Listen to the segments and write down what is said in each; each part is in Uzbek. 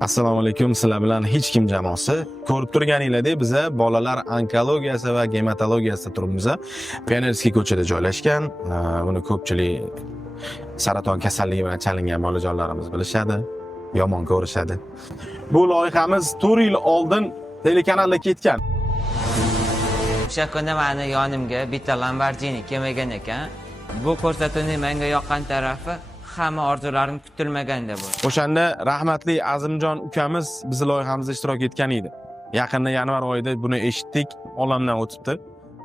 Assalomu alaykum, sizlar bilan hech kim jamoasi. Ko'rib turganingizdek, biza bolalar onkologiyasi va gematologiyasida turibmiz. Pionerskiy ko'chada joylashgan. Buni ko'pchilik saraton kasalligi bilan chalingan bolajonlarimiz bilishadi, yomon ko'rishadi. Bu loyihamiz 4 yil oldin telekanalda ketgan. O'sha kuni meni yonimga bitta Lamborghini kelmagan ekan. Bu ko'rsatuvning menga yoqqan tarafi hamma orzularim kutilmaganda bo'ldi. O'shanda rahmatli Azimjon ukamiz biz loyihamizda ishtirok etgan edi. Yaqinda yanvar oyida buni eshitdik, olamdan o'tibdi.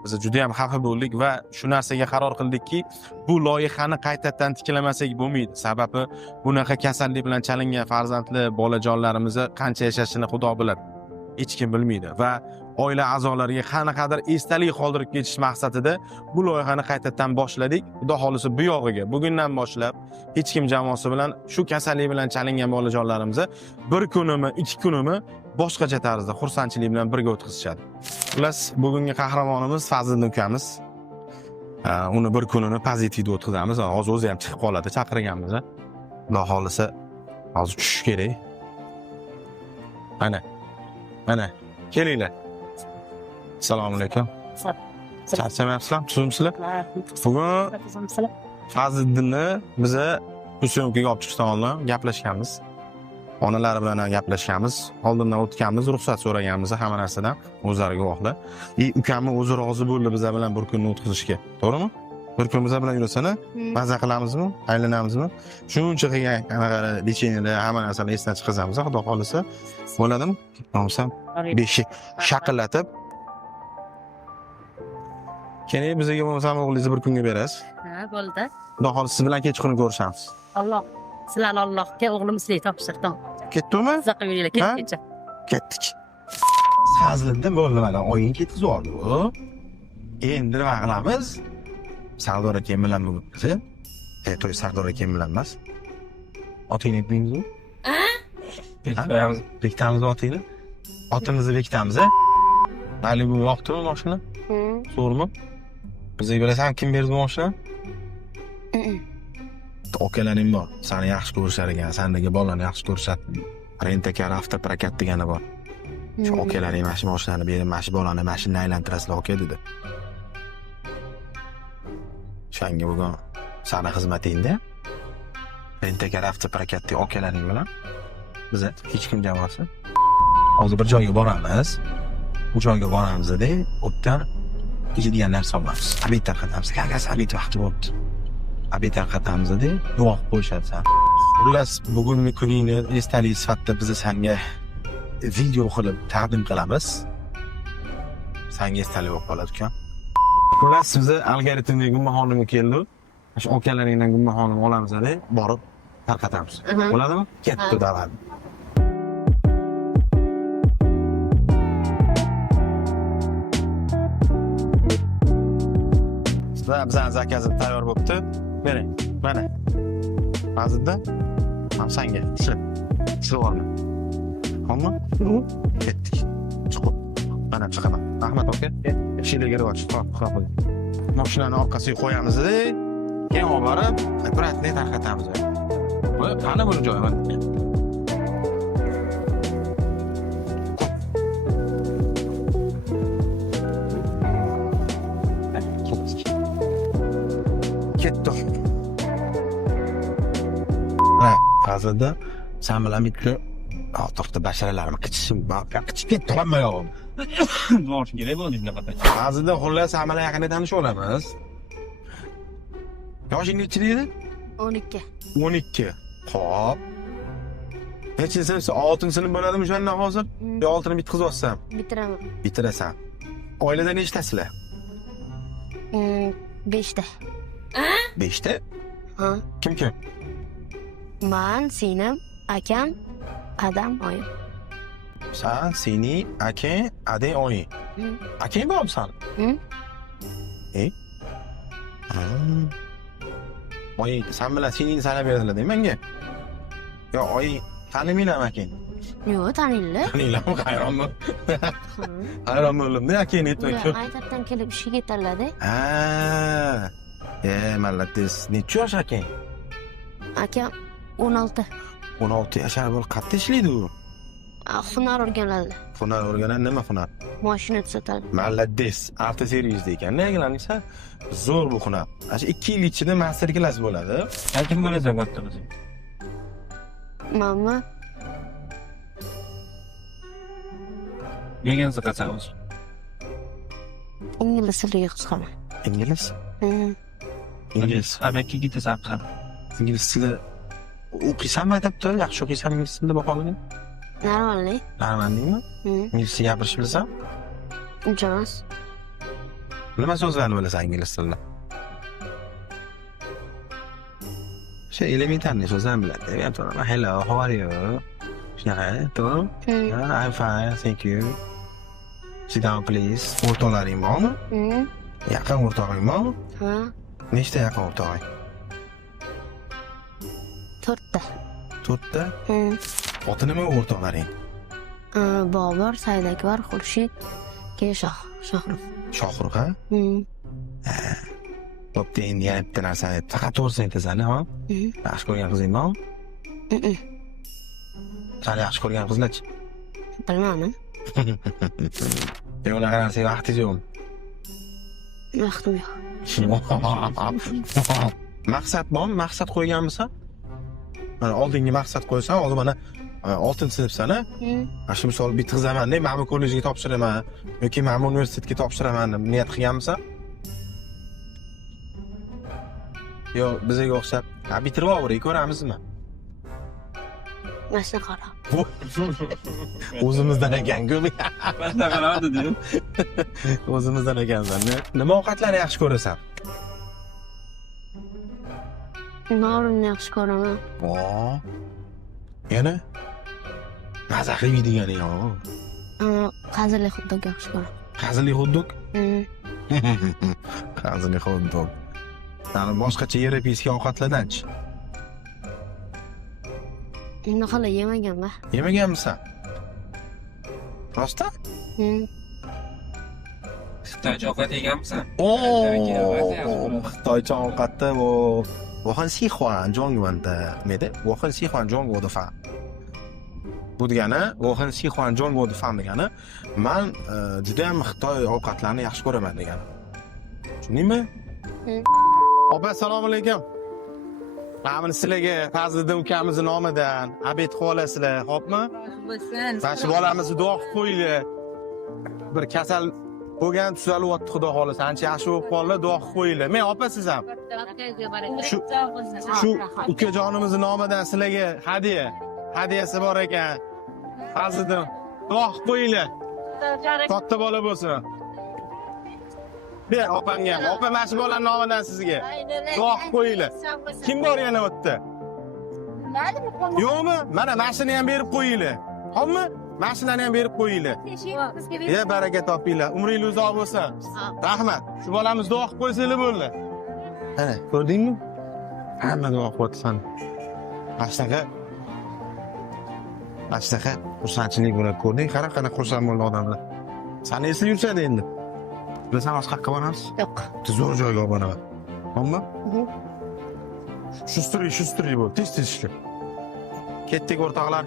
Biz juda ham xafa bo'ldik va shu narsaga qaror qildikki, bu loyihani qaytadan tiklamasak bo'lmaydi. Sababi bunaqa kasallik bilan chalingan farzandli bolajonlarimizni qancha yashashini Xudo biladi. Hech kim bilmaydi va oila a'zolariga qanaqadir esdalik qoldirib ketish maqsadida bu loyihani qaytadan boshladik. Xudo xolisi bu yog'iga bugundan boshlab hech kim jamoasi bilan shu kasallik bilan chalingan bolajonlarimizni bir kunimi, 2 kunimi boshqacha tarzda xursandchilik bilan birga o'tkazishadi. Xullas, bugungi qahramonimiz Fazliddin ukamiz. Uni bir kunini pozitivda o'tkazamiz. Hozir o'zi ham chiqib qoladi, chaqirganmiz. Xudo xolisi hozir tushish kerak. Mana, kelinglar. Assalomu alaykum. Charchamayapsizlar? Tuzumsizlar? Bugun Fazliddinni biza Usyomkaga olib chiqishdan oldin gaplashganmiz. Onalari bilan gaplashganmiz. Oldindan o'tganmiz, ruxsat so'raganmiz hamma narsadan. O'zlari guvohlar. Ukamni o'zi rozi bo'ldi biza bilan bir kunni o'tkazishga. To'g'rimi? Bir kun biza bilan yurasana, maza qilamizmi? Aylanamizmi? Shuncha qilgan qanaqa lecheniyalar, hamma narsalarni esdan chiqazamiz, xudo xolisa. Bo'ladimi? Nomsam beshik shaqillatib. Keyin bizga bo'lmasam o'g'lingizni bir kunga berasiz. Ha, bo'ldi. Xudo xolisa siz bilan kechqurun ko'rishamiz. Alloh, sizlar Allohga o'g'lim sizlarga topshirdim. Ketdimi? Zaqa yo'llar ketdik. Ketdik. Fazliddin bo'ldi mana, oying ketib oldi. Endi nima qilamiz? Sardor aka bilan bugun biz, to'y Sardor aka bilan emas. Otingni aytdingizmi? Bekitamiz otingni. Otimizni bekitamiz, a? Hali bu yoqdimi mashina? To'g'rimi? Bizga bilasan kim berdi bu mashina? Okalaring bor. Seni yaxshi ko'rishar ekan, sendagi bolani yaxshi ko'rishadi. Rentakar avtoprokat degani bor. Shu okalaring mana shu mashinani berib, mana shu bolani mashinani aylantirasizlar aka dedi. Shanga bugun sana xizmatingda rentakar avtoprokatda okalaring bilan biz hech kim jamoasi hozir bir joyga boramiz. Bu joyga boramizda o'tdan yeydigan narsa olamiz. Obed tarqatamiz. Qanaqasi obed vaqti bo'libdi. Obed tarqatamizda guvoh qo'yishadi san. Xullas, bugungi kuningni esdalik sifatida biz senga video qilib taqdim qilamiz. Senga esdalik bo'lib qoladi ukan. Xullas, bizni algoritmga Gumma xonim keldi. Shu okalaringdan Gumma xonim olamiz-da, borib tarqatamiz. Bo'ladimi? Ketdi davlat. Bizning zakazimiz tayyor bo'libdi. Bering. Mana. Hozirda ham senga shu olma. Hamma? Ketdik. Chiqib. Mana chiqaman. Ahmad aka, eshiklarga kirib ochiq. Qo'y. Mashinani orqasiga qo'yamiz-da, keyin olib borib, operatsiya tarqatamiz. Bu qani bu joy mana. Ketdik. Ha, hozirda sen bilan bitta to'xta basharalarni qichishim, qichib ketdi hamma yo'q. Bosh kerak bo'ldi bunaqa. Hozirda xullas sen bilan yaqinda tanishib olamiz. Yoshing necha edi? 12. 12. Xo'p. Nechinchi sinf? 6-sinf bo'ladimi o'shanda hozir? Yo 6ni bitqizyapsam? Bitiraman. Bitirasan. Oilada nechtasizlar? 5ta. 5ta? Ha. Kim? Men, Sinem, akam, Adam, oyim. Sen, seni, akang, adang, oying. Akang bormi sen? Oying sen bilan seningni sanab berdilar-da menga. Yo, oying tanimayman akang. Yo'q, taninglar. Taninglarmi? Hayronman. Hayron bo'ldim-da akangni aytmay. Aytardan kelib ishga ketadilar-da. Ha. Mallatis. Necha yosh akang? Akam 16. 16 yashar bo'lib qayerda ishlaydi u? Hunar o'rganadi. Hunar o'rganadi, nima hunar? Mashina tuzatadi. Malades, avtoservisda ekan. Negilanisa, zo'r bu hunar. Ana 2 yil ichida master klass bo'ladi. Kim bo'lasan katta o'zing? Mamma Nega qiziqasan o'zing? ingliz tiliga qiziqaman. Ingliz? Ingliz. Amaki ketasan qan. Ingliz tili o'qiysan maktabda? Yaxshi o'qiysan ingliz tilida baholangan? Normalniy. Normalniymi? Ingliz tilida gapirish bilasan? Unchamas. Nima so'zlarni bilasan ingliz tilida? Şey elementarniy so'zlarni biladi. Hello, how are you? Shunaqa, to'g'rimi? I'm fine, thank you. Sit down, please. O'rtoqlaring bormi? Yaqin o'rtog'ing bormi? Ha, Nechta yaqin o'rtog'ing? 4 ta. 4 ta? Oti nima o'rtoqlaring? Bobur, Saidakbar, Xurshid, keyin Shohrux. Shohrux, ha? Bo'pti, endi yana bitta narsani faqat to'g'risini aytasan, ha? Yaxshi ko'rgan qizing bormi? Seni yaxshi ko'rgan qizlarchi? Bilmadim. Unaqa narsaga vaqtingiz yo'qmi? Vaqtim yo'q. Maqsad bormi? Maqsad qo'yganmisan? Mana oldingi maqsad qo'ysan, hozir mana 6-sinfsan-a? Mana shu misol bitqizaman deb, mana bu kollejga topshiraman yoki mana bu universitetga topshiraman deb niyat qilganmisan? Yo, bizga o'xshab, bitirib oldik, ko'ramizmi? Mashina qara. O'zimizdan ekan-ku. Mashina qaradi deb. O'zimizdan ekansan. Nima ovqatlarni yaxshi ko'rasan? Norinni yaxshi ko'raman. Yana? Maza qilmaydigan yo'q. Qazili xuddi yaxshi ko'raman. Qazili xudduk? Qazili xudduk. Mana boshqacha yevropeyskiy ovqatlardanchi? Endi hali yemaganman. Yemaganmisan? Rostda? Xitoycha ovqat yeganmisan? Xitoycha ovqatda bu 我很喜欢中文的，没得，我很喜欢中国的饭。Bu degani, 我很喜欢中国的饭 degani, men juda ham Xitoy ovqatlarini yaxshi ko'raman degani. Tushundingmi? Opa, assalomu alaykum. Mana sizlarga Fazliddin ukamizning nomidan obed qilib olasizlar, xo'pmi? Mana shu bolamizni duo qilib qo'yinglar. Bir kasal bo'lgan tuzalyapti, xudo xolasa. Ancha yaxshi bo'lib qoldi, duo qilib qo'yinglar. Men opa siz ham. Shu ukajonimizning nomidan sizlarga hadiyasi bor ekan. Fazliddin, duo qilib qo'yinglar. Katta bola bo'lsin. Ber opamga ham. Opa, mana shu bolaning nomidan sizga duo qilib qo'yinglar. Kim bor yana u yerda? Yo'qmi? Mana mashinani ham berib qo'yinglar. Xo'pmi? Mashinani ham berib qo'yinglar. Baraka topinglar. Umringiz uzoq bo'lsin. Rahmat. Shu bolamiz duo qilib qo'ysanglar bo'ldi. Ana, ko'rdingmi? Hamma duo qilyapsan. Mana shunaqa xursandchilik bo'ladi, ko'rding? Qanaqa xursand bo'ldi odamlar. Sani esli yurishadi endi. Bilasan, boshqa yoqqa boramiz? Yo'q. Zo'r joyga olib boraman. Xo'pmi? Shu bo'l, tez ishla. Ketdik o'rtoqlar.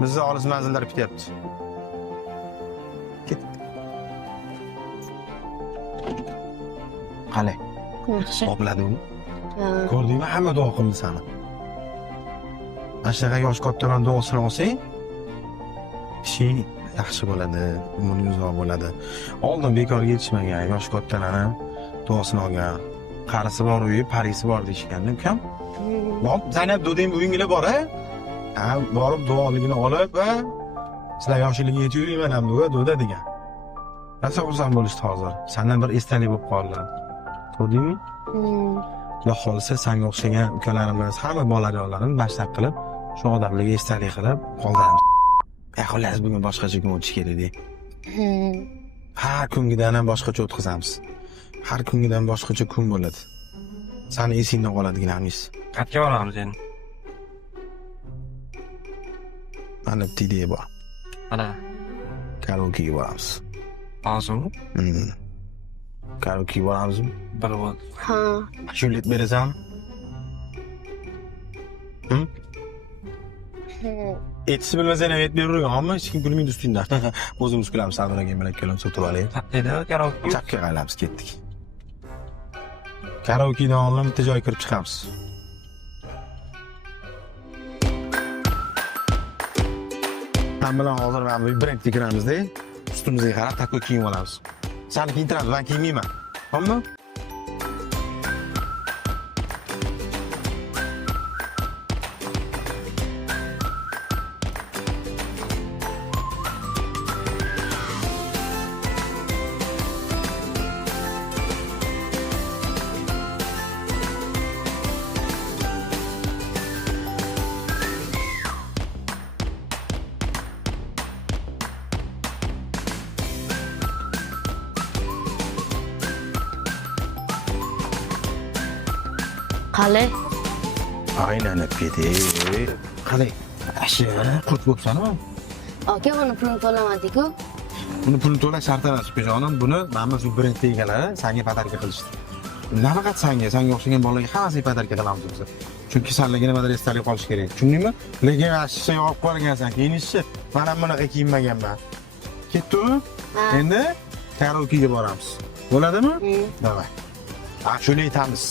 Bizni olis manzillar kutyapti. Ket. Qalay? Yaxshi. Qopladingmi? Ko'rdingmi? Hamma duo qildi sani. Mana shunaqa yosh kattalar duosini olsang, ishing yaxshi bo'ladi, umring uzoq bo'ladi. Oldin bekorga yetishmagan yosh kattalarni duosini olgan. Qarisi bor uyi, parisi bor deyishganda, ukam. Bop, Zaynab do'ding uyingga bor-a? Borib duoligini olib, sizlar yoshligiga yetib yurayman ham do'da degan. Rosa xursand bo'lishdi hozir. Sendan bir esdalik bo'lib qoldi. Ko'rdingmi? Xudo xolisa senga o'xshagan ukalarimiz, hamma bolajonlarim bashtab qilib, shu odamlarga esdalik qilib qoldiramiz. Xullas bugun boshqacha kun o'tishi kerak-da. Har kungidan ham boshqacha o'tkazamiz. Har kungidan boshqacha kun bo'ladi. Seni esingdan qoladiganimiz. Qayerga boramiz endi? Mana bitta ideya bor. Mana Karaoke'ga boramiz. hozirmi? Karaoke'ga boramizmi? Bilib Ha. Shulit berasanmi? Hmm. Etishni bilmasang ham aytib beravergan, ammo hech kim kulmaydi ustingdan. O'zimiz kulamiz, Sardor aka bilan kelib sotib olaylik. Tatlida karaoke. Chapga qaylamiz, ketdik. Karaokedan oldin bitta joy kirib chiqamiz. Ham bilan hozir mana bu brendga kiramizda, ustimizga qarab takko kiyib olamiz. Seni kiyintiramiz, men kiymayman. Xo'pmi? Qale? Aylanib ketay. Qalay? Yaxshi, qurt bo'psan-ku. Aka, buni pulini to'lamadik-ku. Buni pulni to'lash shart emas, ukajonim. Buni mana shu brendga egalari senga podarka qilishdi. Nafaqat senga o'xshagan bolalarga hammasiga podarka qilamiz biz. Chunki senlarga nimadir esdalik qolish kerak. Tushundingmi? Lekin yaxshisi yo'q qolgansan, kiyinishchi. Men ham bunaqa kiyinmaganman. Ketdimi? Endi karaokega boramiz. Bo'ladimi? Davay. Shuni aytamiz.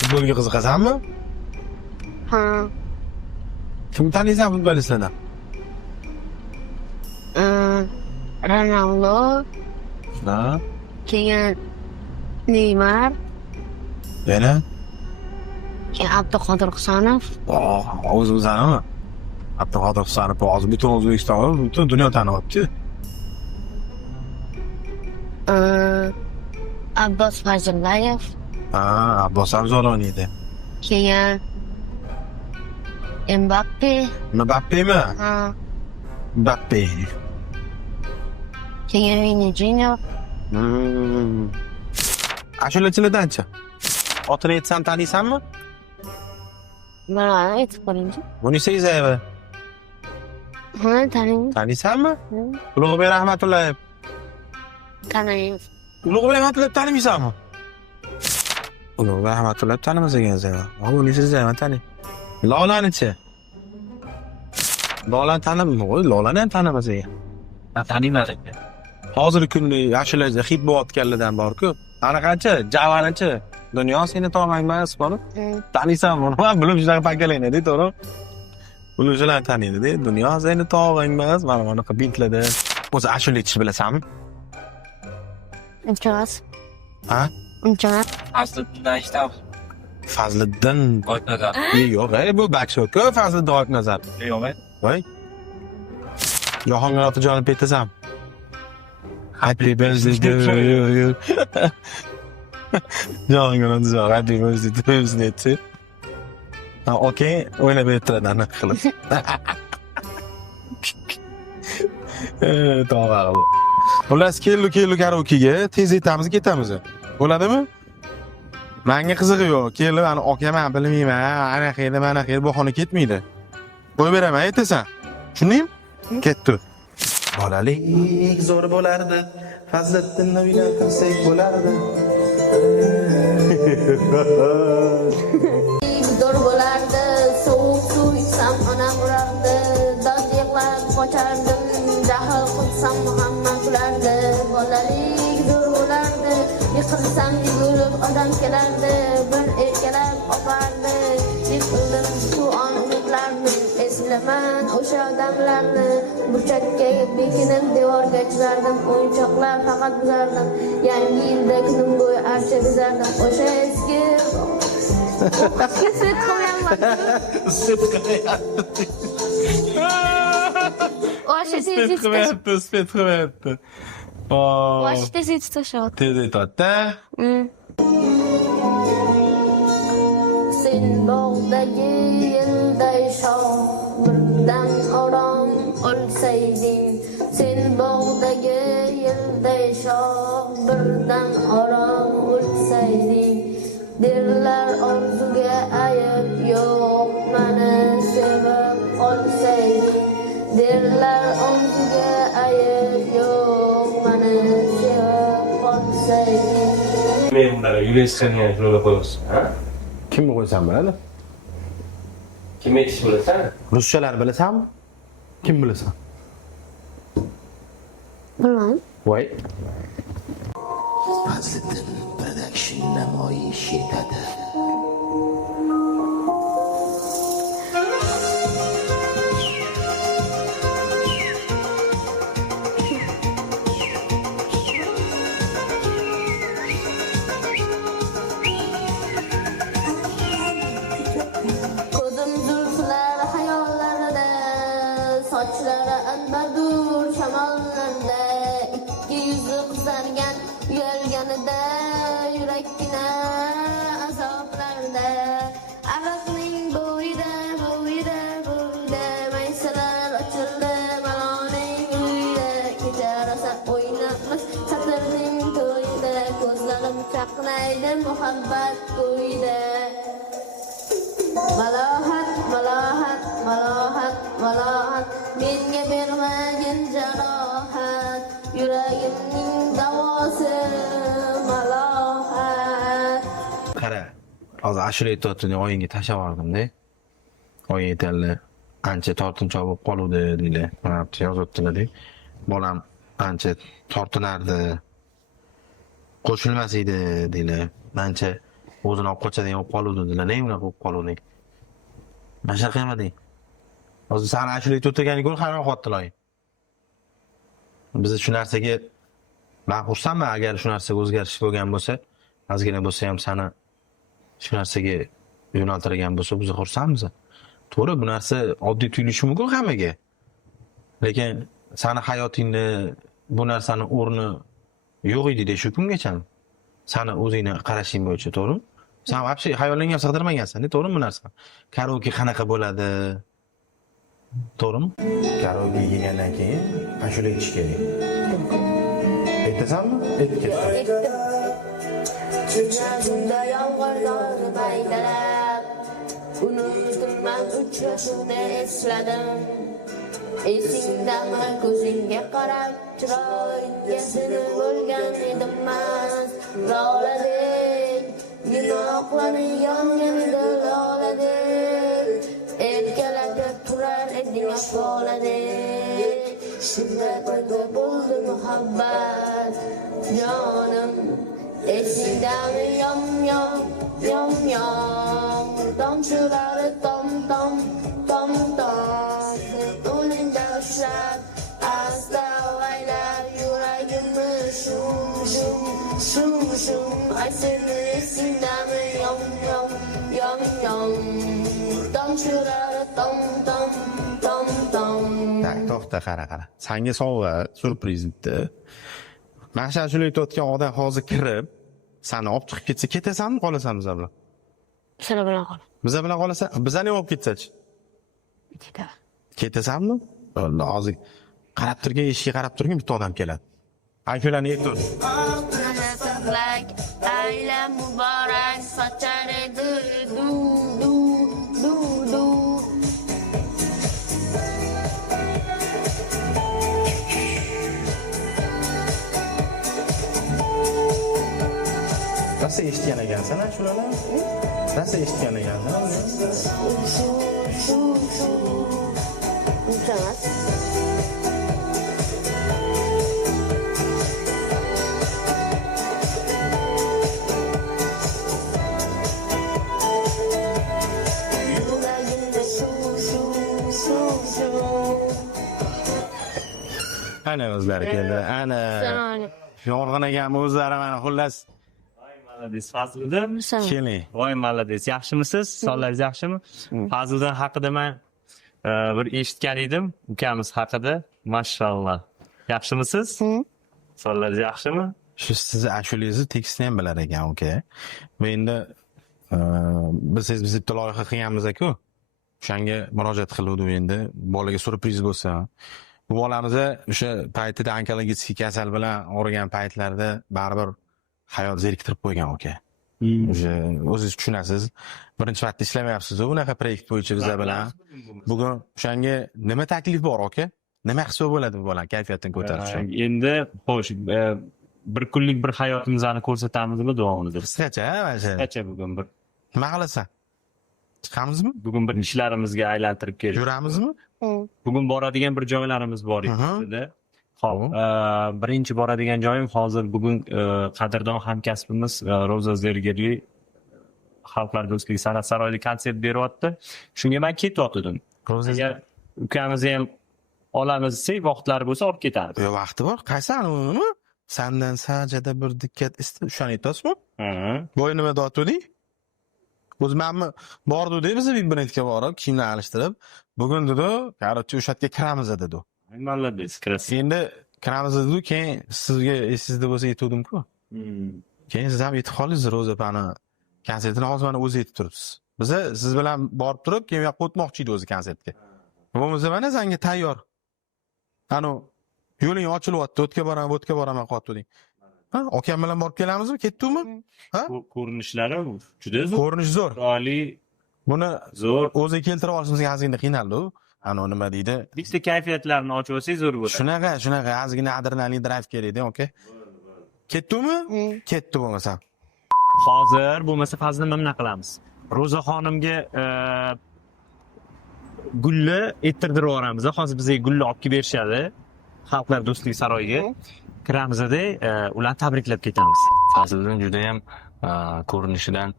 Futbolga qiziqasanmi? Ha. Kim taniysan futbolistlardan? Ronaldo, Ha? keyin Neymar, Yana? keyin Abduqodir Husanov. O'zimizdanmi? Abduqodir Husanov hozir butun O'zbekiston, butun dunyo tanilyapti. Abbos Fazlillayev, Abbos Abzor o'ynaydi. keyin Mbappe, Mbappemi? ha, Mbappe. keyin Vini Junior. Ashulachilardanchi? Otini aytsam taniysanmi? Mana aytib qo'ying-chi. Munisa Rizayeva. Ha, taniyman. Taniysanmi? Ulug'bek Rahmatullayev. Taniyman. Ulug'bek Rahmatullayev tanimaysanmi? Ulug'bek Rahmatullayev tanimas ekansan. Munisa Rizayeva tani. Lolani-chi? Lolani tanibmi? Voy, Lolani ham tanimas ekan. Tanimadik. Hozirgi kunda ashulachilar hit bo'layotganlardan bor-ku. Anaqanchi, Javanichi. Dunyo seni tog'angmas bor. Taniysanmi? Men bilib shunaqa pakalaydi, to'g'ri? Biluvchilar taniydi-da. Dunyo seni tog'angmas, mana bunaqa bintlarda. O'zi ashula aytishni bilasanmi? Unchamas. Ha? Unchamas. Aslida ishtab. Fazliddin. Qo'ytnazar. Yo'q, bu Bakshok-ku, Fazliddin Qo'ytnazar. Yo'q. Voy. Jahongir Otajonov aytasam. Happy birthday to you. Jahongir Otajonov happy birthday to you. Ha, okey, o'ylab ayttiradi aniq qilib. To'g'ri. Xullas, kellu karaokega tez yetamiz, ketamiz. Bo'ladimi? Menga qizig'i yo'q. Kelib, ani okaman bilmayman, anaqa edi, manaqa edi, bu xona ketmaydi. Qo'yib beraman, aytasan. Tushundingmi? Ketdi. Bolalik zo'r bo'lardi, Fazliddinni uylantirsak bo'lardi. Zo'r bo'lardi, sovuq suv ichsam onam urardi, dod yig'lab qochardim, jahl qilsam hamma kulardi. Bolalik zo'r bo'lardi, yiqilsam yugurib odam kelardi, bir erkalab opardi. Yiqildim shu on umidlarni, eslaman o'sha odamlarni. Burchakka bekinib devorga chizardim, o'yinchoqlar faqat buzardim. Yangi yilda kunim bo'yi archa bizardim, o'sha eski Svet qilmayapman. Svet qilyapti. Vashta svet tashlab. Tez aytadi-da. Sen bog'dagi yilday shoh, birdan orom olsayding. Sen bog'dagi yilday shoh, birdan orom olsayding. Derlar orzuga ayb yo'q, mani sevib qolsayding. Derlar orzuga ayb yo'q, mani sevib qolsayding. Men bunday yurishni yo'lga qo'yasiz, ha? Kimni qo'ysam bo'ladi? Kim aytish bilasan? Ruschalar bilasanmi? Kim bilasan? Bilmadim. Voy. Fazliddin Production namoyish etadi. Ko'zim zulfilar hayollarida, sochlari anbardur shamollarda, ikki yuzi qizargan uyalganida, yurakkina azoblarda, araqning bo'yida, bo'yida, bo'yida, maysalar ochildi maloning uyida, kecha rosa o'ynabmiz satrning to'yida, ko'zlarim chaqnaydi muhabbat ko'yida. Malohat, malohat, malohat, malohat, menga bermagin jarohat, yuragimning davosi malohat. Qara, hozir ashula aytayotganda oyingga tashlab yubordim-da. Oying aytadilar, ancha tortinchoq bo'lib qoluvdi deydilar. Mana bu yerda yozayotdilar-da. Bolam ancha tortinardi, qo'shilmas edi deydilar. Ancha o'zini olib qochadigan bo'lib qoluvdi deydilar. Ne unaqa bo'lib qoluvding? Mana shunaqa qilmading. Hozir sani ashula aytayotganing ko'ra hayron qolibdilar. Biz shu narsaga men xursandman, agar shu narsaga o'zgarish bo'lgan bo'lsa, ozgina bo'lsa ham sani shu narsaga yo'naltirgan bo'lsa, biz xursandmiz. To'g'ri, bu narsa oddiy tuyulishi mumkin hammaga. Lekin sani hayotingda bu narsani o'rni yo'q edi shu kungacha. Sani o'zingni qarashing bo'yicha, to'g'rimi? Sen вообще xayolingga ham sig'dirmagansan, to'g'rimi bu narsa? Karaoke qanaqa bo'ladi? To'g'rimi? Karaoke yegandan keyin ashula aytish kerak. Aytasanmi? Aytib Yuzimda yomg'irlar baydalab, unutilmas uchrashuvni esladim. Esingdami ko'zingga qarab, chiroyingga seni bo'lgan edim mas. Loladek, gunohlaring yonganida loladek, erkalatib turar eding yoshboladek. Shunday paydo bo'ldi muhabbat, jonim. Esingdami yom yom, yom yom, tomchilari tom tom, tom tom. Qo'lingda ushlab, asta avaylab, yuragimni shum shum, shum shum. Ay seni esingdami yom yom, yom yom, tomchilari tom tom, tom tom. Tak, to'xta, qara. Senga sovg'a, surpriz bitta. Mana shu ashula aytayotgan odam hozir kirib, seni olib chiqib ketsa, ketasanmi, qolasan biz bilan? Sizlar bilan qol. Biz bilan qolasan, bizani olib ketsa-chi? Ketaman. Ketasanmi? Hozir qarab turgan, eshikka qarab turgan bitta odam keladi. Ashulani aytur. Ayla muborak sochari du du du du. Nasıl eshitgan ekansan ashulalarni? Nasıl eshitgan ekansan? Shu. Unchamas. Ana o'zlari keldi. Ana. Yorg'in ekan o'zlari mana xullas. Malades Fazliddin. Keling. Voy malades, yaxshimisiz? Sonlaringiz yaxshimi? Fazliddin haqida men bir eshitgan edim, ukamiz haqida. Mashallah. Yaxshimisiz? Sonlaringiz yaxshimi? Shu sizni ashulangizni tekstini ham bilar ekan, uka. Va endi biz bitta loyiha qilganmiz-ku. O'shanga murojaat qiluvdim endi, bolaga surpriz bo'lsa. Bu bolamizni o'sha paytida onkologik kasal bilan og'rigan paytlarda baribir hayot zeriktirib qo'ygan uka. O'sha o'zingiz tushunasiz. Birinchi marta ishlamayapsiz unaqa proyekt bo'yicha bizlar bilan. Bugun o'shanga nima taklif bor uka? Nima qilsa bo'ladi bu bola kayfiyatini ko'tarish uchun? Endi xo'sh, bir kunlik bir hayotimizni ko'rsatamizmi davomida? Qisqacha, mana shu. Qisqacha bugun bir. Nima qilasan? Chiqamizmi? Bugun bir ishlarimizga aylantirib keldik. Yuramizmi? Bugun boradigan bir joylarimiz bor edi. Hop, birinchi boradigan joyim hozir bugun qadrdon hamkasbimiz Roza Zergeli Xalqlar do'stligi san'at saroyida konsert beryapti. Shunga men ketyotgandim. Agar ukamizni ham olamiz desak, vaqtlari bo'lsa olib ketamiz. Yo'q, vaqti bor. Qaysi uni? Sandan sajada bir dikkat o'shani aytasizmi? Bo'y nima deyotding? O'zi menmi bordi deb biz Vibrantga borib, kiyimlar alishtirib, bugun dedi, "Qarorchi o'sha yerga kiramiz" dedi. Молодец, красиво. Endi kiramiz dedi, keyin sizga esingizda bo'lsa aytdim-ku. Keyin siz ham aytib qoldingiz Roza opani konsertini hozir mana o'zi aytib turibsiz. Biz siz bilan borib turib, keyin yoqqa o'tmoqchi edi o'zi konsertga. Bo'lmasa mana senga tayyor. Ano yo'ling ochilyapti, o'tga boraman qotding. Ha, akam bilan borib kelamizmi? Ketdingmi? Ha? Bu ko'rinishlari juda zo'r. Ko'rinish zo'r. Chiroyli, Buni zo'r. o'zi keltirib olishimizga ozgina qiynaldi-ku. Ano nima deydi? Bitta kayfiyatlarni ochib olsangiz zo'r bo'ladi. Shunaqa ozgina adrenalin drive kerak-da, aka. Ketdingmi? Ketdi bo'lmasa. Hozir bo'lmasa Fazlni nima qilamiz? Roza xonimga gulli ettirib yuboramiz. Hozir bizga gulli olib kelib berishadi. Xalqlar do'stligi saroyiga. Kiramizda ularni tabriklab ketamiz. Fazliddin juda ham ko'rinishidan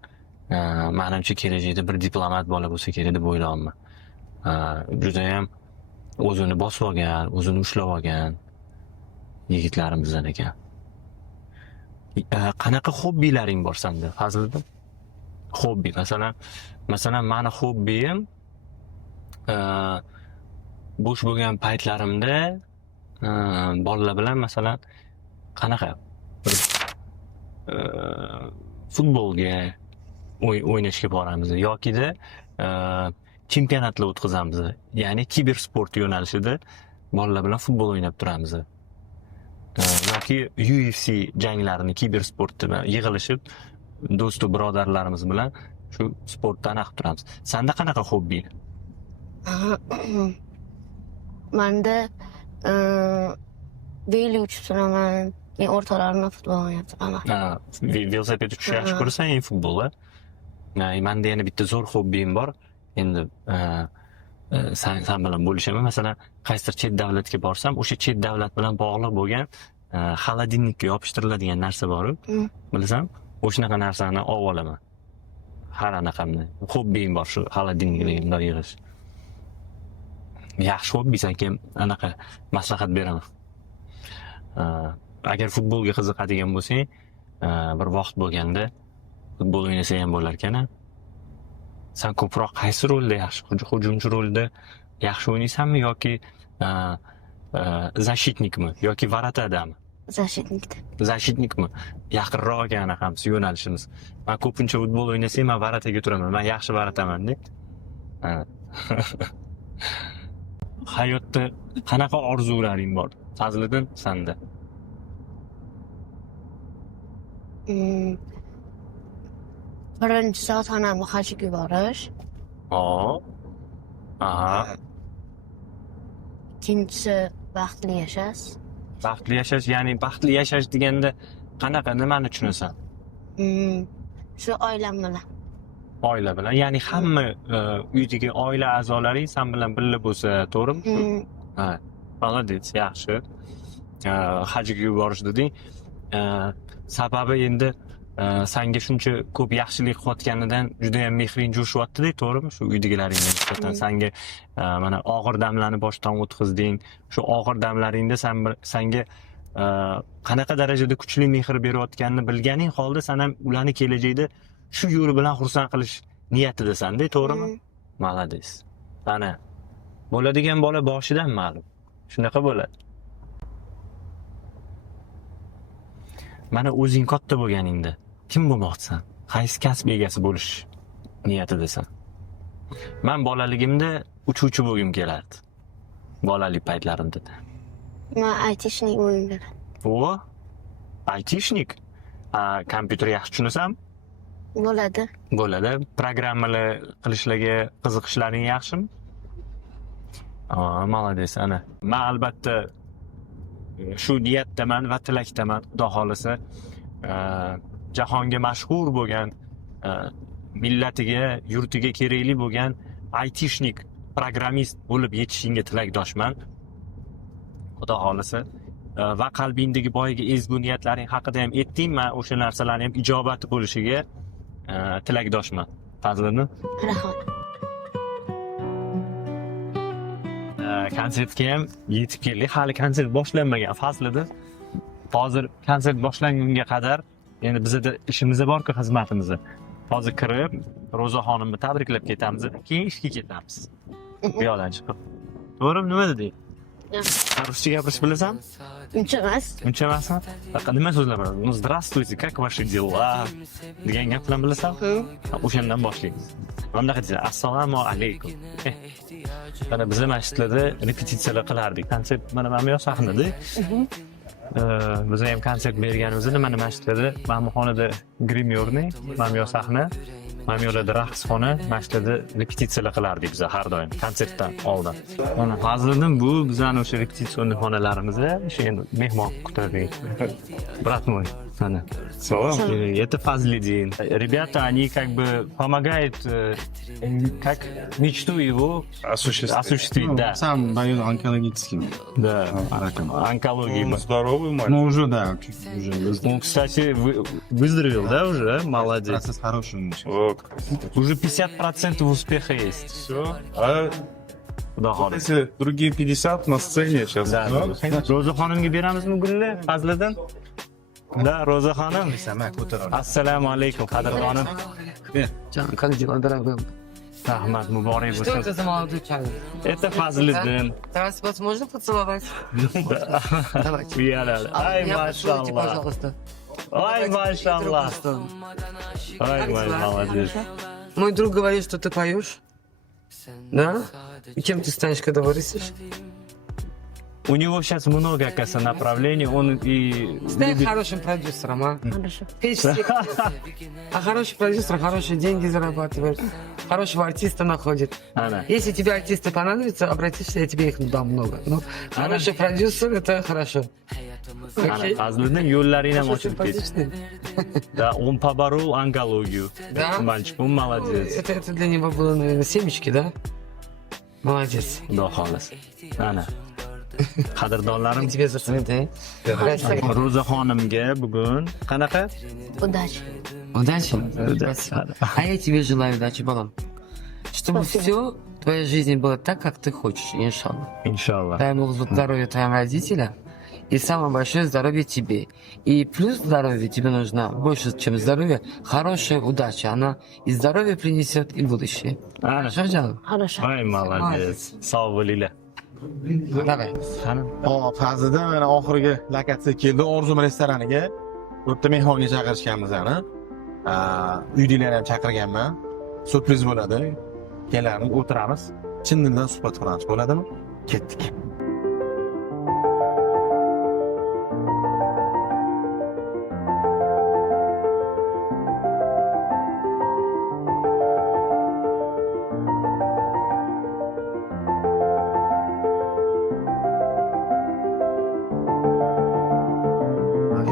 menimcha kelajakda bir diplomat bola bo'lsa kerak deb o'ylayman. Juda ham o'zini bosib olgan, o'zini ushlab olgan yigitlarimizdan ekan. Qanaqa hobbilaring bor senda, Fazliddin? Hobbi, masalan, meni hobbim bo'sh bo'lgan paytlarimda bolalar bilan masalan qanaqa futbolga o'ynashga boramiz yokida chempionatlar o'tkazamiz. Ya'ni kibersport yo'nalishida bolalar bilan futbol o'ynab turamiz. Yoki UFC janglarini kibersportda yig'ilishib do'stu birodarlarimiz bilan shu sportdan qilib turamiz. Senda qanaqa hobbi? Menda beli uchib turaman, keyin o'rtalarni futbol o'ynab turaman. Velosiped uchish yaxshi ko'rasan, futbol. Menda yana bitta zo'r hobbim bor. Endi sen bilan bo'lishaman. Masalan, qaysidir chet davlatga borsam, o'sha chet davlat bilan bog'liq bo'lgan xolodilnikka yopishtiriladigan narsa bor-ku. Bilasan, o'shanaqa narsani olib olaman. Har anaqamni. Hobbim bor shu xolodilniklarni yig'ish. Yaxshi hobbi ekan, anaqa maslahat beraman. Agar futbolga qiziqadigan bo'lsang, bir vaqt bo'lganda futbol o'ynasa ham bo'lar ekan. Sen ko'proq qaysi rolda yaxshi, hujumchi rolda yaxshi o'ynaysanmi yoki защитникmi yoki varatadami? Защитникda. Защитникmi? Yaqinroq ekan anaqamiz, yo'nalishimiz. Men ko'pincha futbol o'ynasam, men varataga turaman. Men yaxshi varataman-da. Hayotda qanaqa orzularing bor? Fazliddin, senda? Birinchisi ota-onamni hajga yuborish. Aha. Ikkinchisi baxtli yashash. Baxtli yashash, ya'ni baxtli yashash deganda qanaqa, nimani tushunasan? Shu oilam bilan. Oila bilan, ya'ni hamma uydagi oila a'zolaring sen bilan birga bo'lsa, to'g'rimi? Ha, молодец, yaxshi. Hajga yuborish deding. Sababi endi senga shuncha ko'p yaxshilik qilayotganidan juda ham mehring jo'shyapti-da, to'g'rimi? Shu uydagilaringga nisbatan senga mana og'ir damlarni boshdan o'tkazding. Shu og'ir damlaringda senga qanaqa darajada kuchli mehr berayotganini bilganing holda sen ham ularni kelajakda shu yo'li bilan xursand qilish niyatidasan-da, to'g'rimi? Молодец. Ana bo'ladigan bola boshidan ma'lum. Shunaqa bo'ladi. Mana o'zing katta bo'lganingda kim bo'lmoqchisan? Qaysi kasb egasi bo'lish niyatidasan? Men bolaligimda uchuvchi bo'lgim kelardi. Bolalik paytlarimda. Men aytishnik bo'lgim keladi. O, aytishnik. Kompyuter yaxshi tushunasanmi? Bo'ladi. Bo'ladi. Programmalar qilishlarga qiziqishlaring yaxshimi? Молодец, ana. Men albatta shu niyatdaman va tilakdaman, xudo xolasa jahonga mashhur bo'lgan, millatiga, yurtiga kerakli bo'lgan aytishnik programmist bo'lib yetishingga tilakdoshman. Xudo xolisa. Va qalbingdagi boyagi ezgu niyatlaring haqida ham aytding, men o'sha narsalarning ham ijobati bo'lishiga tilakdoshman. Fazliddin. Rahmat. Konsertga ham yetib keldik. Hali konsert boshlanmagan Fazliddin. Hozir konsert boshlangunga qadar endi bizda ishimiz bor-ku, xizmatimiz. Hozir kirib, Ro'za xonimni tabriklab ketamiz, keyin ishga ketamiz. Bu yoqdan chiqib. To'g'rimi, nima deding? Ruscha gapirish bilasanmi? Uncha emas. Uncha emasmi? Faqat nima so'zlar bor? Ну, здравствуйте, как ваши дела? Degan gap bilan bilasanmi? O'shandan boshlaymiz. Mana qanday assalomu alaykum. Mana bizning masjidlarda repetitsiyalar qilardik. Konsert mana yoq sahnada. Biz ham konsert berganimizda mana masjidlarda, Mahmuxonada grimyorniy, mana yoq sahna, mana yoqda raqsxona, masjidlarda repetitsiyalar qilardik biz har doim konsertdan oldin. Mana Fazliddin bu bizning o'sha repetitsiya xonalarimizda, o'sha endi mehmon kutadi. Brat мой, mana. Это Фазлидин. Ребята, они как бы помогают, как мечту его осуществить, да. Сам боюсь онкологическим. Да, онкология. Здоровый мальчик. Ну, уже, да. Уже. Он, кстати, выздоровел, да, уже? Молодец. Процесс хороший. Уже 50% успеха есть. Все. А Xudo xohlasa. если другие 50 на сцене сейчас. Да. Ro'za xonimga beramizmi gulni? Fazliddin? Да, Ro'za xonim. Assalomu alaykum, qadrdonim. Can, как дела, дорогой? Rahmat, muborak Что bo'lsin. это за молодой человек? Это Fazliddin. Вас можно поцеловать? Давайте. Uyaladi. Ay, Меня поцелуйте, mashallah. пожалуйста. Ay, mashallah. Ay, молодец. Мой друг говорит, что ты поешь. Да? И кем ты станешь, когда вырастешь? У него сейчас много, оказывается, направлений. Он и Стань любит... хорошим продюсером, а? Хорошо. Петь все песни. А хороший продюсер хорошие деньги зарабатывает. Хорошего артиста находит. Ana. Если тебе артисты понадобятся, обратишься, я тебе их дам много. Ну, хороший продюсер — это хорошо. Ana, Fazliddin yo'llaring ham Хорошо, ochilib ketdi. симпатичный. Да, он поборол онкологию. Да? Мальчик, он молодец. Это для него было, наверное, семечки, да? Молодец. Xudo xolasa. Ana. Qadrdonlarim, И тебе за цветы. Ro'za xonimga bugun qanaqa? Удачи. Удачи. А я тебе желаю удачи, балам. Чтобы все в твоей жизни было так, как ты хочешь, иншаллах. Inshaalloh. Дай Бог здоровья твоим родителям и самое большое здоровье тебе. И плюс здоровья тебе нужна, больше, чем здоровье, хорошая удача. Она и здоровье принесет, и будущее. Ana. Хорошо, Джан? Хорошо. Ay, молодец. Sog' bo'linglar. Давай. Hop, Fazliddin mana oxirgi lokatsiya keldi, Orzum restoraniga. Bu yerda mehmonga chaqirishganmiz ana. Uydagilarni ham chaqirganman. Surpriz bo'ladi. Kelamiz, o'tiramiz. Chin dildan suhbat qilamiz, bo'ladimi? Ketdik.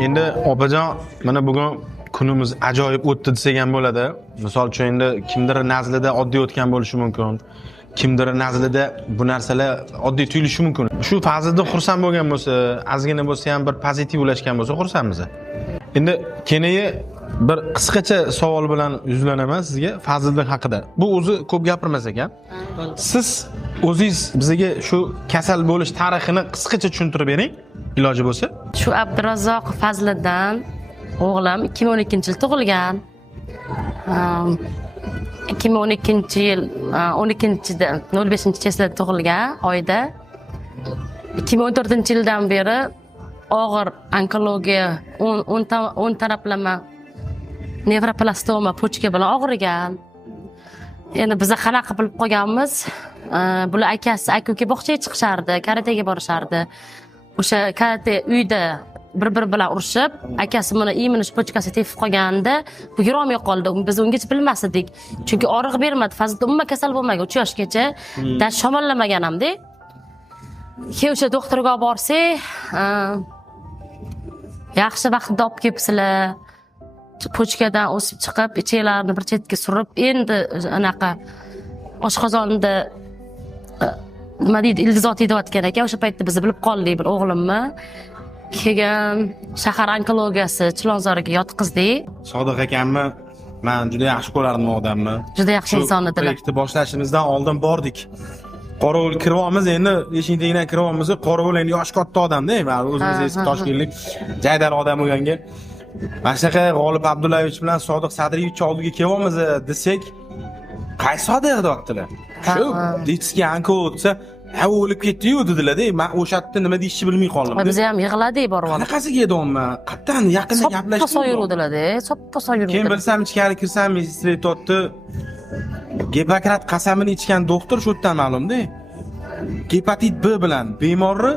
Endi opajon, mana bugun kunimiz ajoyib o'tdi desak ham bo'ladi. Misol uchun endi kimdir nazlida oddiy o'tgan bo'lishi mumkin. Kimdir nazlida bu narsalar oddiy tuyulishi mumkin. Shu Fazliddin xursand bo'lgan bo'lsa, ozgina bo'lsa ham bir pozitiv ulashgan bo'lsa xursandmiz. Endi keyin bir qisqacha savol bilan yuzlanaman sizga Fazliddin haqida. Bu o'zi ko'p gapirmas ekan. Siz o'zingiz bizga shu kasal bo'lish tarixini qisqacha tushuntirib bering, iloji bo'lsa. Shu Abdurazzoq Fazliddin o'g'lim 2012-yil tug'ilgan. 2012-yil 05-cheslada tug'ilgan oyda. 2014-yildan beri og'ir onkologiya 10 taraflama nevroplastoma pochka bilan og'rigan. Endi biz qanaqa bilib qolganmiz? Bular akasi aka-uka bog'chaga chiqishardi, karatega borishardi. O'sha karate uyda bir-bir bilan urushib, akasi buni iminish pochkasi tepib qolganda, bu yurolmay qoldi. Biz ungacha bilmas edik. Chunki og'riq bermadi. Fazliddin umuman kasal bo'lmagan 3 yoshgacha. Dash shamollamagan hamda. Keyin o'sha doktorga olib borsak, yaxshi vaqtda olib kelibsizlar. Pochkadan o'sib chiqib, ichaklarni bir chetga surib, endi anaqa oshqozonda nima deydi ildizot yeyotgan ekan. O'sha paytda biz bilib qoldik bir o'g'limni. Keyin shahar onkologiyasi Chilonzorga yotqizdik. Sodiq akamni men juda yaxshi ko'rardim u odamni. Juda yaxshi inson edilar. Proyektni boshlashimizdan oldin bordik. Qorovul kiryapmiz, endi eshigidan kiryapmiz. Qorovul endi yosh katta odamda, men o'zimiz eski toshkentlik jaydar odam bo'lganga. Mana shunaqa G'olib Abdullayevich bilan Sodiq Sadriyevich oldiga kelyapmiz desak, qaysi Sodiq deyaptilar. Shu ditskiy onko o'tsa, ha o'lib ketdi-yu dedilar-da. Men o'sha yerda nima deyishni bilmay qoldim. Biz ham yig'ladik borib. Qanaqasiga edim? Qayerdan yaqinda gaplashdik. Soppa so'yiruvdilar-da, soppa so'yiruvdilar. Keyin bilsam ichkari kirsam, meditsina aytdi, Gipokrat qasamini ichgan doktor shu yerdan ma'lumda. Gepatit B bilan bemorni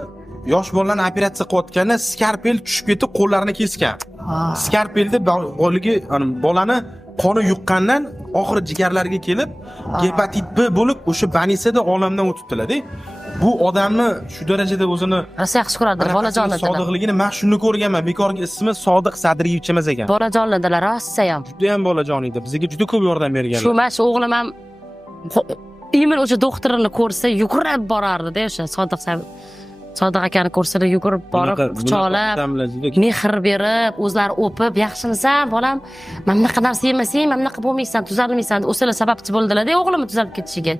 yosh bolalarni operatsiya qilayotganda skarpel tushib ketib qo'llarini kesgan. Skarpelda bolani qoni yuqqandan oxiri jigarlarga kelib, gepatit B bo'lib o'sha banisada olamdan o'tibdilar-da. Bu odamni shu darajada o'zini rosa yaxshi ko'radilar, bolajon edilar. Sodiqligini men shuni ko'rganman. Bekorga ismi Sodiq Sadriyevich emas ekan. Bolajon edilar, rosa ham. Juda ham bolajon edi. Bizga juda ko'p yordam berganlar. Shu mana shu o'g'lim ham imel o'sha doktorini ko'rsa yugurib borardi-da, o'sha Sodiq akani ko'rsalar yugurib borib, quchoqlab, mehr berib, o'zlari o'pib, "Yaxshimisan, bolam? Men bunaqa narsa yemasang, men bunaqa bo'lmaysan, tuzalmaysan" deb o'shalar sababchi bo'ldilar-da o'g'limni tuzalib ketishiga.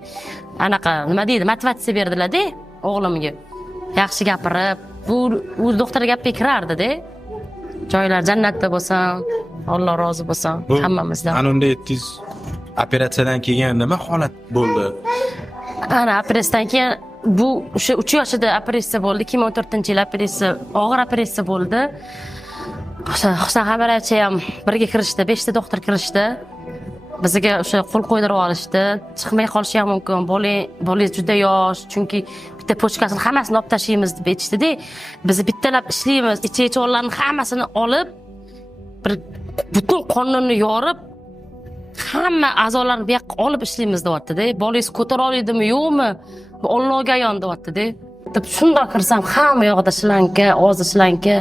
Anaqa, nima deydi, motivatsiya berdilar-da o'g'limga. Yaxshi gapirib, bu doktor gapiga kirardi-da. Joylar jannatda bo'lsin, Alloh rozi bo'lsin hammamizdan. Ana unda aytdingiz, operatsiyadan keyin nima holat bo'ldi? Ana operatsiyadan keyin bu o'sha 3 yoshida operatsiya bo'ldi. 2014-yil operatsiya, og'ir operatsiya bo'ldi. Husan Hamarachi ham birga kirishdi, 5 ta doktor kirishdi. Bizga o'sha qo'l qo'ydirib olishdi. Chiqmay qolishi ham mumkin. Bolangiz juda yosh, chunki bitta pochkasini hammasini olib tashlaymiz deb aytishdi-da. Biz bittalab ishlaymiz, ichak-ichaklarning hammasini olib, bir butun qonunni yorib, hamma a'zolarni bu yoqqa olib ishlaymiz deyapti-da. Bolangiz ko'tara oladimi, yo'qmi? Bu Allohga ayon deyapti-da. Deb shundoq kirsam, hamma yoqda shlanka, og'zi shlanka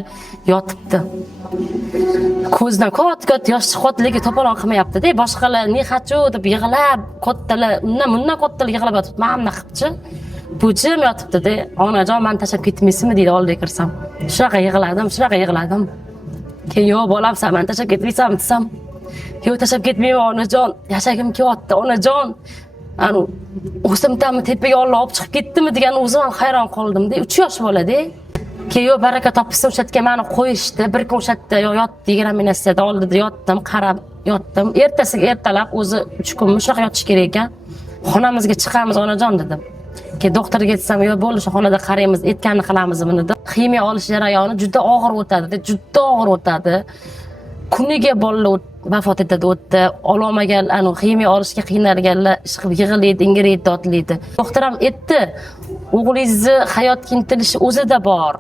yotibdi. Ko'zdan kot yosh chiqyapti, to'polon qilmayapti-da. Boshqalar ne xachu deb yig'lab, kattalar, undan kattalar yig'lab yotibdi. Mana qilibchi. Bu jim yotibdi-da. Onajon, men tashlab ketmaysizmi deydi oldiga kirsam. Shunaqa yig'ladim. Keyin yo'q bolam, sen men tashlab ketmaysanmi desam, yo'q tashlab ketmayman onajon, yashagim kelyapti onajon. O'simtamni tepaga olib chiqib ketdimi degan o'zim ham hayron qoldim-da. 3 yosh bolada. Keyin yo'q baraka topsa o'sha yerga meni qo'yishdi. Bir kun o'sha yerda yotdi, reanimatsiyada oldida yotdim, qarab yotdim. Ertasiga ertalab o'zi 3 kun shunaqa yotish kerak ekan. Xonamizga chiqamiz onajon dedim. Keyin doktorga aytsam, yo'q bo'ldi, shu xonada qaraymiz, aytganini qilamiz buni deb. Ximiya olish jarayoni juda og'ir o'tadi. Kuniga bolalar vafot etadi o'tdi. Ololmagan, ximiya olishga qiynalganlar chiqib yig'laydi, ingiraydi, dodlaydi. Doktor ham aytdi, o'g'lingizni hayotga intilishi o'zida bor.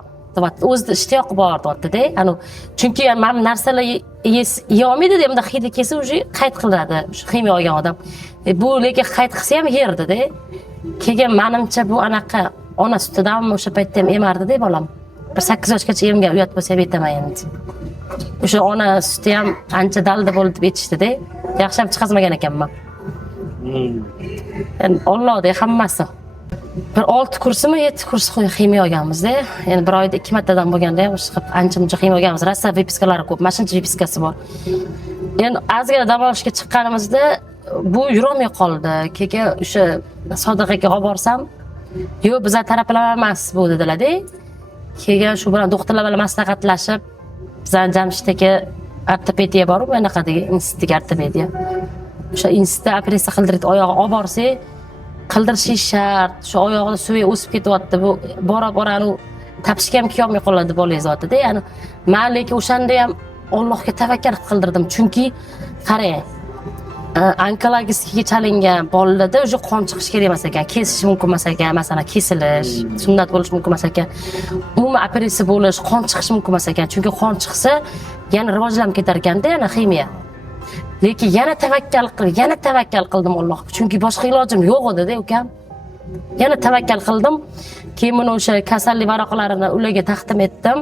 O'zida ishtiyoq bor deyapti-da. Chunki men narsalar yeya olmaydi deb hidi kelsa o'sha qayd qiladi, shu ximiya olgan odam. Bu lekin qayd qilsa ham yerdi-da. Keyin menimcha bu anaqa ona sutidan o'sha paytda ham emardi-da bolam. Bir 8 yoshgacha emga uyat bo'lsa ham aytaman endi. O'sha ona suti ham ancha dalda bo'ldi deb aytishdi-da. Yaxshi ham chiqazmagan ekanman. Endi Allohday hammasi. Bir 6 kursimi, 7 kurs ximiya olganmiz-da. Endi bir oyda 2 martadan bo'lganda ham chiqib ancha-muncha ximiya olganmiz. Rosa vipiskalari ko'p, mashincha vipiskasi bor. Endi ozgina dam olishga chiqqanimizda bu yurolmay qoldi. Keyin o'sha Sodiq aka olib borsam, "Yo'q, bizlar taraplama emas bu" dedilar-da. Keyin shu bilan doktorlar bilan maslahatlashib, bizlar Jamshidga ortopediya bor, bu anaqa degan institutga ortopediya. O'sha institutda operatsiya qildirib oyog'i olib borsak, qildirishi shart. Shu oyog'ida suvi o'sib ketyapti. Bu bora tapishga ham kiyolmay qoladi bolangiz deyapti-da. Ya'ni men lekin o'shanda ham Allohga tavakkal qildirdim. Chunki qarang, onkologiyaga chalingan bolalarda o'sha qon chiqish kerak emas ekan, kesish mumkin emas ekan, masalan, kesilish, sunnat bo'lish mumkin emas ekan. Umuman operatsiya bo'lish, qon chiqish mumkin emas ekan. Chunki qon chiqsa, yana rivojlanib ketar ekanda, yana ximiya. Lekin yana tavakkal qildim Allohga. Chunki boshqa ilojim yo'q edi-da, ukam. Yana tavakkal qildim. Keyin men o'sha kasallik varaqalarini ularga taqdim etdim.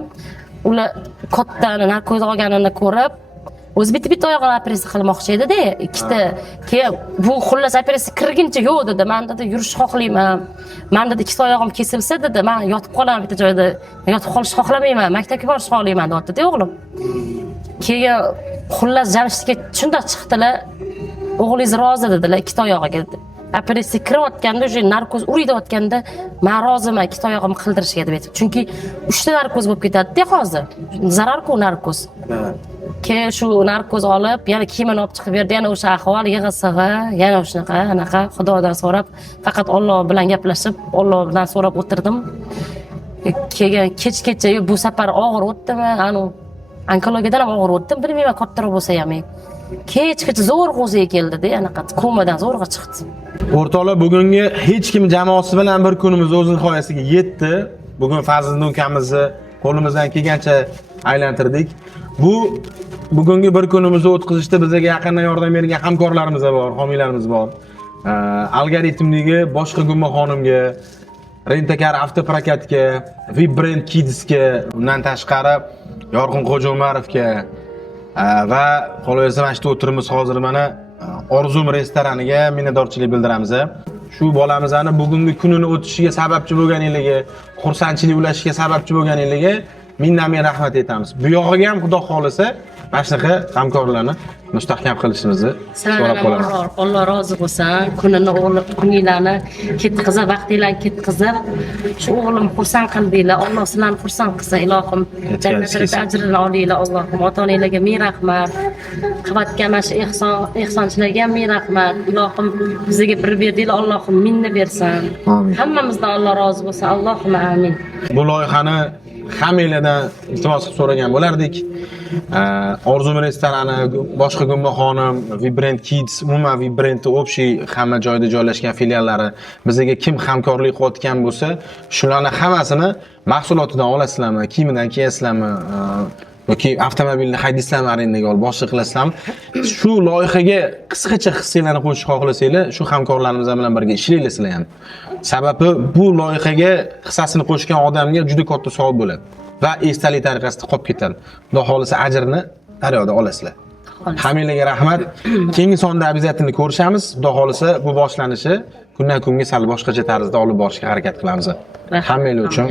Ular kattani narkoz olganini ko'rib, o'zi bitta oyog'ini operatsiya qilmoqchi edi-da, ikkita. Keyin bu xullas operatsiya kirguncha yo'q dedi. Men dedi yurish xohlayman. Men dedi ikkita oyog'im kesilsa dedi, men yotib qolaman bitta joyda. Yotib qolishni xohlamayman, maktabga borishni xohlayman dedi o'g'lim. Keyin xullas Jamshidga shunda chiqdilar. O'g'lingiz rozi dedilar ikkita oyog'iga dedi. Operatsiya kirayotganda, o'sha narkoz urayotganda, men roziman ikkita oyog'imni qildirishga deb aytdi. Chunki 3 ta narkoz bo'lib ketadi-da hozir. Zarar-ku narkoz. Keyin shu narkoz olib, yana kiyimini olib chiqib berdi, yana o'sha ahvol yig'i-sig'i, yana o'shanaqa, anaqa Xudodan so'rab, faqat Alloh bilan gaplashib, Alloh bilan so'rab o'tirdim. Keyin kechgacha bu safar og'ir o'tdimi? Anu onkologiyadan ham og'ir o'tdim, bilmayman kattaroq bo'lsa ham. Kechgacha zo'r o'ziga keldi-da, anaqa komadan zo'rg'a chiqdi. O'rtoqlar, bugungi hech kim jamoasi bilan bir kunimiz o'z nihoyasiga yetdi. Bugun Fazliddin ukamizni qo'limizdan kelgancha aylantirdik. Bugungi bir kunimizni o'tkazishda bizga yaqindan yordam bergan hamkorlarimiz bor, homiylarimiz bor. Algoritmdagi boshqa Gumma xonimga, Rentakar avtoprokatga, Vibrant Kidsga, undan tashqari Yorqin Xo'jo'marovga va qolaversa mana shu o'tirimiz hozir mana Orzum restoraniga minnatdorchilik bildiramiz. Shu bolamizni bugungi kunini o'tishiga sababchi bo'lganingiga, xursandchilik ulashiga sababchi bo'lganingiga ming rahmat aytamiz. Bu yog'iga ham Xudo xolisa mana shunaqa hamkorlarni mustahkam qilishimizni so'rab qolamiz. Alloh rozi bo'lsin. Kuninglarni ketkizib, vaqtinglarni ketkizib, shu o'g'lim xursand qildinglar. Alloh sizlarni xursand qilsin, ilohim. Jannatda ajrini olinglar, Allohim. Ota-onalarga ming rahmat. Qilayotgan mana shu ehsonchilarga ham ming rahmat. Ilohim bizga bir berdinglar, Allohim minni bersin. Hammamizdan Alloh rozi bo'lsin. Allohim amin. Bu loyihani hammanglardan iltimos qilib so'ragan bo'lardik. Orzum restorani, boshqa Gumma xonim, Vibrant Kids, umuman Vibrant общий hamma joyda joylashgan filiallari bizga kim hamkorlik qilayotgan bo'lsa, shularning hammasini mahsulotidan olasizlarmi, kiyimidan kiyasizlarmi, yoki avtomobilni haydaysizlarmi, arendaga olib boshqa qilasizlarmi? Shu loyihaga qisqacha hissanglarni qo'shishni xohlasanglar, shu hamkorlarimiz bilan birga ishlaysizlar ham. Sababi bu loyihaga hissasini qo'shgan odamga juda katta savob bo'ladi va esdalik tariqasida qolib ketadi. Xudo xolisa ajrini daryoda olasizlar. Hammanglarga rahmat. Keyingi sonda обязательно ko'rishamiz. Xudo xolisa bu boshlanishi kundan kunga sal boshqacha tarzda olib borishga harakat qilamiz. Hammanglar uchun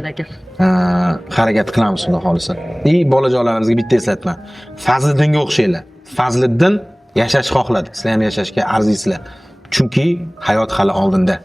harakat qilamiz Xudo xolisa. Bolajonlarimizga bitta eslatma. Fazliddinga o'xshanglar. Fazliddin yashash xohladi. Sizlar ham yashashga arziysizlar. Chunki hayot hali oldinda.